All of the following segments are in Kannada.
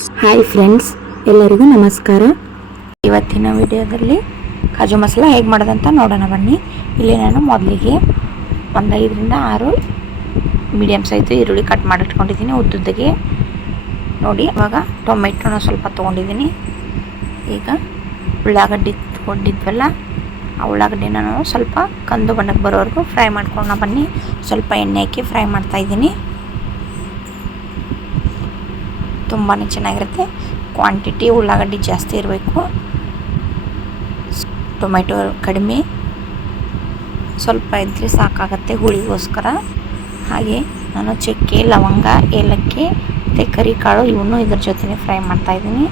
ಹಾಯ್ ಫ್ರೆಂಡ್ಸ್ ಎಲ್ಲರಿಗೂ ನಮಸ್ಕಾರ. ಇವತ್ತಿನ ವಿಡಿಯೋದಲ್ಲಿ ಕಾಜು ಮಸಾಲ ಹೇಗೆ ಮಾಡೋದಂತ ನೋಡೋಣ ಬನ್ನಿ. ಇಲ್ಲಿ ನಾನು ಮೊದಲಿಗೆ ಒಂದು ಐದರಿಂದ ಆರು ಮೀಡಿಯಮ್ ಸೈಜ್ ಈರುಳ್ಳಿ ಕಟ್ ಮಾಡಿಟ್ಕೊಂಡಿದ್ದೀನಿ. ಉದ್ದುದ್ದಗೆ ನೋಡಿ, ಇವಾಗ ಟೊಮೆಟೊನ ಸ್ವಲ್ಪ ತೊಗೊಂಡಿದ್ದೀನಿ. ಈಗ ಉಳ್ಳಾಗಡ್ಡಿ ಕೊಟ್ಟಿದ್ವಲ್ಲ, ಆ ಉಳ್ಳಾಗಡ್ಡಿನ ನಾನು ಸ್ವಲ್ಪ ಕಂದು ಬಣ್ಣಕ್ಕೆ ಬರೋವರೆಗೂ ಫ್ರೈ ಮಾಡ್ಕೊಳ್ಳೋಣ ಬನ್ನಿ. ಸ್ವಲ್ಪ ಎಣ್ಣೆ ಹಾಕಿ ಫ್ರೈ ಮಾಡ್ತಾಯಿದ್ದೀನಿ ತುಂಬಾ ಚೆನ್ನಾಗಿರುತ್ತೆ. ಕ್ವಾಂಟಿಟಿ ಉಳ್ಳಾಗಡ್ಡಿ ಜಾಸ್ತಿ ಇರಬೇಕು. ಟೊಮೆಟೊ ಕಡಿಮೆ. ಸ್ವಲ್ಪ ಇದ್ದರೆ ಸಾಕಾಗತ್ತೆ ಹುಳಿಗೋಸ್ಕರ. ಹಾಗೆ ನಾನು ಚಕ್ಕೆ, ಲವಂಗ, ಏಲಕ್ಕಿ ಮತ್ತು ಕರಿಕಾಳು ಇವನು ಇದ್ರ ಜೊತೆ ಫ್ರೈ ಮಾಡ್ತಾಯಿದ್ದೀನಿ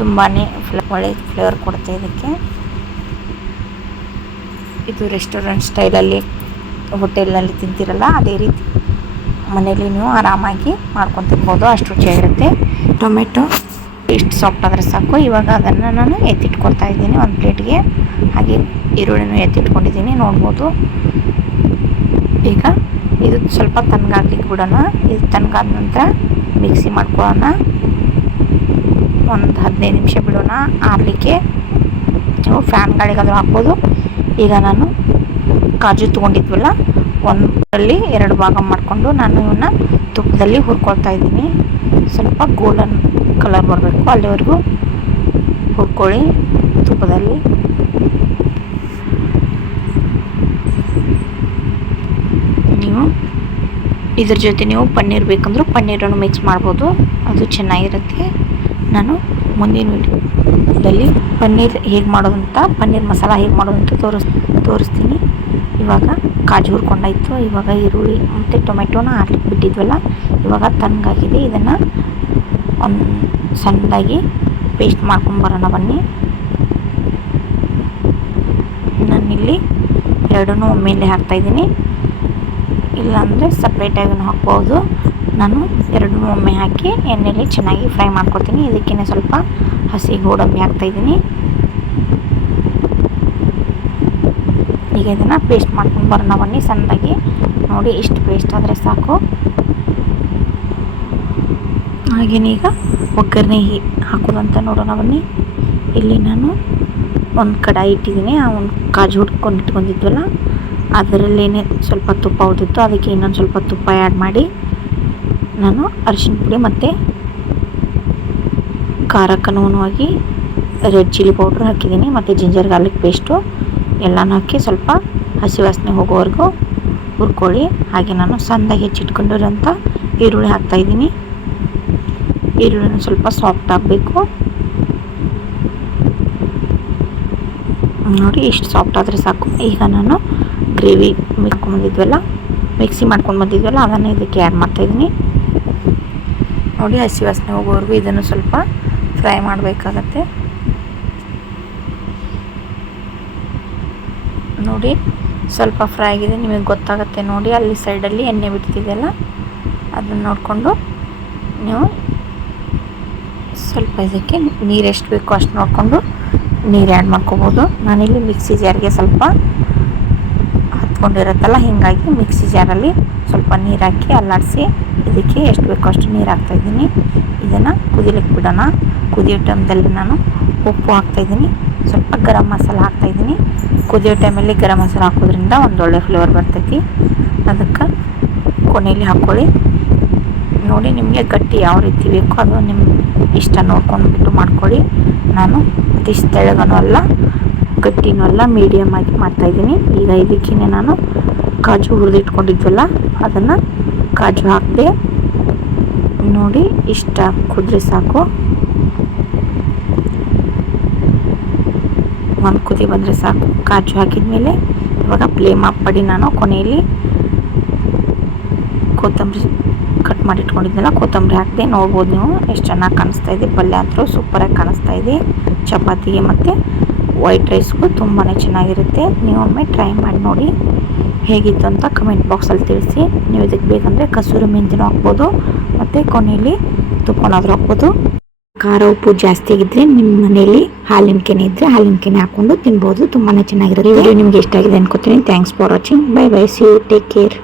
ತುಂಬಾ ಫ್ಲ, ಒಳ್ಳೆ ಫ್ಲೇವರ್ ಕೊಡುತ್ತೆ ಇದಕ್ಕೆ. ಇದು ರೆಸ್ಟೋರೆಂಟ್ ಸ್ಟೈಲಲ್ಲಿ, ಹೋಟೆಲ್ನಲ್ಲಿ ತಿಂತಿರಲ್ಲ, ಅದೇ ರೀತಿ. ಮನೇಲಿ ನೀವು ಆರಾಮಾಗಿ ಮಾಡ್ಕೊಂಡು ತಿನ್ಬೋದು, ಅಷ್ಟು ರುಚಿಯಾಗಿರುತ್ತೆ ಟೊಮೆಟೊ ಇಷ್ಟು ಸಾಫ್ಟ್ ಆದರೆ ಸಾಕು. ಇವಾಗ ಅದನ್ನು ನಾನು ಎತ್ತಿಟ್ಕೊಳ್ತಾ ಇದ್ದೀನಿ ಒಂದು ಪ್ಲೇಟ್ಗೆ. ಹಾಗೆ ಈರುಳ್ಳಿನೂ ಎತ್ತಿಟ್ಕೊಂಡಿದ್ದೀನಿ, ನೋಡ್ಬೋದು. ಈಗ ಇದು ಸ್ವಲ್ಪ ತಣ್ಣಗಾಗ್ಲಿಕ್ಕೆ ಬಿಡೋಣ ಇದು ತಣ್ಣಗಾದ ನಂತರ ಮಿಕ್ಸಿ ಮಾಡ್ಕೊಳ್ಳೋಣ. ಒಂದು ಹದಿನೈದು ನಿಮಿಷ ಬಿಡೋಣ ಆರಲಿಕ್ಕೆ. ನೀವು ಫ್ಯಾನ್ ಗಾಳಿಗಾದ್ರೂ ಹಾಕ್ಬೋದು. ಈಗ ನಾನು ಕಾಜು ತೊಗೊಂಡಿದ್ವಲ್ಲ ಒಂದರಲ್ಲಿ ಎರಡು ಭಾಗ ಮಾಡಿಕೊಂಡು ನಾನು ಇವನ್ನ ತುಪ್ಪದಲ್ಲಿ ಹುರ್ಕೊಳ್ತಾ ಇದ್ದೀನಿ. ಸ್ವಲ್ಪ ಗೋಲ್ಡನ್ ಕಲರ್ ಬರಬೇಕು. ಅಲ್ಲಿವರೆಗೂ ಹುರ್ಕೊಳ್ಳಿ ತುಪ್ಪದಲ್ಲಿ. ನೀವು ಇದ್ರ ಜೊತೆ ನೀವು ಪನ್ನೀರ್ ಬೇಕಂದ್ರೂ ಪನ್ನೀರನ್ನು ಮಿಕ್ಸ್ ಮಾಡ್ಬೋದು. ಅದು ಚೆನ್ನಾಗಿರುತ್ತೆ. ನಾನು ಮುಂದಿನ ವಿಡಿಯೋದಲ್ಲಿ ಪನ್ನೀರ್ ಹೇಗೆ ಮಾಡೋದಂತ, ಪನ್ನೀರ್ ಮಸಾಲ ಹೇಗೆ ಮಾಡೋದಂತ ತೋರಿಸ್, ತೋರಿಸ್ತೀನಿ. ಇವಾಗ ಕಾಜು ಹುರ್ಕೊಂಡಾಯಿತು. ಇವಾಗ ಈರುಳ್ಳಿ ಮತ್ತು ಟೊಮೆಟೊನ ಹಾಕ್ಲಿಕ್ಕೆ ಬಿಟ್ಟಿದ್ವಲ್ಲ ಇವಾಗ ತಣ್ಣಗಾಗಿದೆ ಇದನ್ನು ಒಂದು ಸಣ್ಣದಾಗಿ ಪೇಸ್ಟ್ ಮಾಡ್ಕೊಂಬರೋಣ ಬನ್ನಿ. ನಾನಿಲ್ಲಿ ಎರಡನ್ನೂ ಒಮ್ಮೆಲೆ ಹಾಕ್ತಾಯಿದ್ದೀನಿ ಇಲ್ಲಾಂದರೆ ಸಪ್ರೇಟಾಗಿ ಹಾಕ್ಬೋದು. ನಾನು ಎರಡು ಒಮ್ಮೆ ಹಾಕಿ ಎಣ್ಣೆಲಿ ಚೆನ್ನಾಗಿ ಫ್ರೈ ಮಾಡ್ಕೊತೀನಿ ಇದಕ್ಕೇ ಸ್ವಲ್ಪ ಹಸಿ ಗೋಡಂಬಿ ಹಾಕ್ತಾಯಿದ್ದೀನಿ ಈಗ ಇದನ್ನು ಪೇಸ್ಟ್ ಮಾಡ್ಕೊಂಡು ಬರೋಣ ಬನ್ನಿ. ಸಣ್ಣದಾಗಿ ನೋಡಿ ಇಷ್ಟು ಪೇಸ್ಟ್ ಆದರೆ ಸಾಕು. ಹಾಗೇನೆ ಈಗ ಒಗ್ಗರಣೆ ಹಾಕೋದಂತ ನೋಡೋಣ ಬನ್ನಿ. ಇಲ್ಲಿ ನಾನು ಒಂದು ಕಡಾಯಿ ಇಟ್ಟಿದ್ದೀನಿ. ಆ ಒಂದು ಕಾಜು ಹುಡ್ಕೊಂಡು ಇಟ್ಕೊಂಡಿದ್ವಲ್ಲ, ಅದರಲ್ಲೇನೆ ಸ್ವಲ್ಪ ತುಪ್ಪ ಉಳಿದಿತ್ತು ಅದಕ್ಕೆ ಇನ್ನೊಂದು ಸ್ವಲ್ಪ ತುಪ್ಪ ಆ್ಯಡ್ ಮಾಡಿ ನಾನು ಅರಿಶಿನ ಪುಡಿ ಮತ್ತು ಖಾರಕ್ಕೆ ನೂನವಾಗಿ ರೆಡ್ ಚಿಲ್ಲಿ ಪೌಡ್ರ್ ಹಾಕಿದ್ದೀನಿ ಮತ್ತು ಜಿಂಜರ್ ಗಾರ್ಲಿಕ್ ಪೇಸ್ಟು ಎಲ್ಲನೂ ಹಾಕಿ ಸ್ವಲ್ಪ ಹಸಿ ವಾಸನೆ ಹೋಗೋವರೆಗೂ ಹುರ್ಕೊಳ್ಳಿ. ಹಾಗೆ ನಾನು ಸಣ್ಣದಾಗಿ ಹೆಚ್ಚಿಟ್ಕೊಂಡಿರೋಂಥ ಈರುಳ್ಳಿ ಹಾಕ್ತಾಯಿದ್ದೀನಿ ಈರುಳ್ಳಿನ ಸ್ವಲ್ಪ ಸಾಫ್ಟ್ ಆಗಬೇಕು. ನೋಡಿ ಇಷ್ಟು ಸಾಫ್ಟ್ ಆದರೆ ಸಾಕು. ಈಗ ನಾನು ಗ್ರೇವಿ ಮಿಕ್ಕೊಂಬಂದಿದ್ವಲ್ಲ ಮಿಕ್ಸಿ ಮಾಡ್ಕೊಂಡು ಬಂದಿದ್ವಲ್ಲ, ಅದನ್ನು ಇದಕ್ಕೆ ಆ್ಯಡ್ ಮಾಡ್ತಾಯಿದ್ದೀನಿ ನೋಡಿ, ಹಸಿ ವಾಸನೆ ಹೋಗೋವರೆಗೂ ಇದನ್ನು ಸ್ವಲ್ಪ ಫ್ರೈ ಮಾಡಬೇಕಾಗತ್ತೆ. ನೋಡಿ, ಸ್ವಲ್ಪ ಫ್ರೈ ಆಗಿದೆ. ನಿಮಗೆ ಗೊತ್ತಾಗುತ್ತೆ ನೋಡಿ, ಅಲ್ಲಿ ಸೈಡಲ್ಲಿ ಎಣ್ಣೆ ಬಿಡ್ತಿದೆಯಲ್ಲ ಅದನ್ನು ನೋಡಿಕೊಂಡು ನೀವು ಸ್ವಲ್ಪ ಇದಕ್ಕೆ ನೀರು ಎಷ್ಟು ಬೇಕೋ ಅಷ್ಟು ನೋಡಿಕೊಂಡು ನೀರು ಆ್ಯಡ್ ಮಾಡ್ಕೋಬೋದು. ನಾನಿಲ್ಲಿ ಮಿಕ್ಸಿ ಜಾರಿಗೆ ಸ್ವಲ್ಪ ಹತ್ಕೊಂಡಿರುತ್ತಲ್ಲ, ಹೀಗಾಗಿ ಮಿಕ್ಸಿ ಜಾರಲ್ಲಿ ಸ್ವಲ್ಪ ನೀರು ಹಾಕಿ ಅಲ್ಲಾಡಿಸಿ. ಇದಕ್ಕೆ ಎಷ್ಟು ಬೇಕೋ ಅಷ್ಟು ನೀರು ಹಾಕ್ತಾಯಿದ್ದೀನಿ ಇದನ್ನು ಕುದಿಲಿಕ್ಕೆ ಬಿಡೋಣ. ಕುದಿಯೋ ಟೈಮ್ದಲ್ಲಿ ನಾನು ಉಪ್ಪು ಹಾಕ್ತಾಯಿದ್ದೀನಿ ಸ್ವಲ್ಪ ಗರಂ ಮಸಾಲ ಹಾಕ್ತಾಯಿದ್ದೀನಿ ಕುದಿಯೋ ಟೈಮಲ್ಲಿ ಗರಂ ಮಸಾಲ ಹಾಕೋದ್ರಿಂದ ಒಂದೊಳ್ಳೆ ಫ್ಲೇವರ್ ಬರ್ತೈತಿ. ಅದಕ್ಕೆ ಕೊನೆಯಲ್ಲಿ ಹಾಕ್ಕೊಳ್ಳಿ ನೋಡಿ ನಿಮಗೆ ಗಟ್ಟಿ ಯಾವ ರೀತಿ ಬೇಕೋ ಅದು ನಿಮ್ಮ ಇಷ್ಟ ನೋಡ್ಕೊಂಡ್ಬಿಟ್ಟು ಮಾಡ್ಕೊಳ್ಳಿ. ನಾನು ಅತಿಷ್ಟು ತೆಳಗನೂ ಅಲ್ಲ, ಗಟ್ಟಿನೂ ಅಲ್ಲ ಮೀಡಿಯಮ್ ಆಗಿ ಮಾಡ್ತಾಯಿದ್ದೀನಿ ಈಗ ಇದಕ್ಕೇ ನಾನು ಕಾಜು ಹುರಿದಿಟ್ಕೊಂಡಿದ್ವಲ್ಲ, ಅದನ್ನು ಕಾಜು ಹಾಕಿದೆ ನೋಡಿ, ಇಷ್ಟ ಕುದ್ರೆ ಸಾಕು. ಒಂದು ಕುದಿ ಬಂದರೆ ಸಾಕು. ಕಾಜು ಹಾಕಿದ್ಮೇಲೆ ಇವಾಗ ಫ್ಲೇಮ್ ಆಫ್ ಮಾಡಿ ನಾನು ಕೊನೆಯಲ್ಲಿ ಕೊತ್ತಂಬರಿ ಕಟ್ ಮಾಡಿ ಇಟ್ಕೊಂಡಿದ್ನಲ್ಲ ಕೊತ್ತಂಬರಿ ಹಾಕಿದೆ ನೋಡ್ಬೋದು ನೀವು. ಎಷ್ಟು ಚೆನ್ನಾಗಿ ಕಾಣಿಸ್ತಾ ಇದೆ, ಪಲ್ಯ ಅಂತೂ ಸೂಪರಾಗಿ ಕಾಣಿಸ್ತಾ ಇದೆ. ಚಪಾತಿಗೆ ಮತ್ತು ವೈಟ್ ರೈಸ್ಗೂ ತುಂಬಾ ಚೆನ್ನಾಗಿರುತ್ತೆ. ನೀವು ಒಮ್ಮೆ ಟ್ರೈ ಮಾಡಿ ನೋಡಿ ಹೇಗಿತ್ತು ಅಂತ ಕಮೆಂಟ್ ಬಾಕ್ಸಲ್ಲಿ ತಿಳಿಸಿ. ನೀವು ಇದಕ್ಕೆ ಬೇಕಂದರೆ ಕಸೂರಿ ಮೆಂತಿನೂ ಹಾಕ್ಬೋದು, ಮತ್ತು ಕೊನೆಯಲ್ಲಿ ತುಪ್ಪನಾದರೂ ಹಾಕ್ಬೋದು. ಖಾರ ಉಪ್ಪು ಜಾಸ್ತಿ ಆಗಿದ್ರೆ ನಿಮ್ಮ ಮನೆಯಲ್ಲಿ ಹಾಲಿನ ಇದ್ದರೆ ಹಾಲಿನ ಕೆನೆ ಹಾಕ್ಕೊಂಡು ತಿನ್ಬೋದು. ತುಂಬಾ ಚೆನ್ನಾಗಿರುತ್ತೆ. ವಿಡಿಯೋ ನಿಮ್ಗೆ ಇಷ್ಟ ಆಗಿದೆ ಅನ್ಕೋತೀನಿ. Thanks for watching bye bye see you take care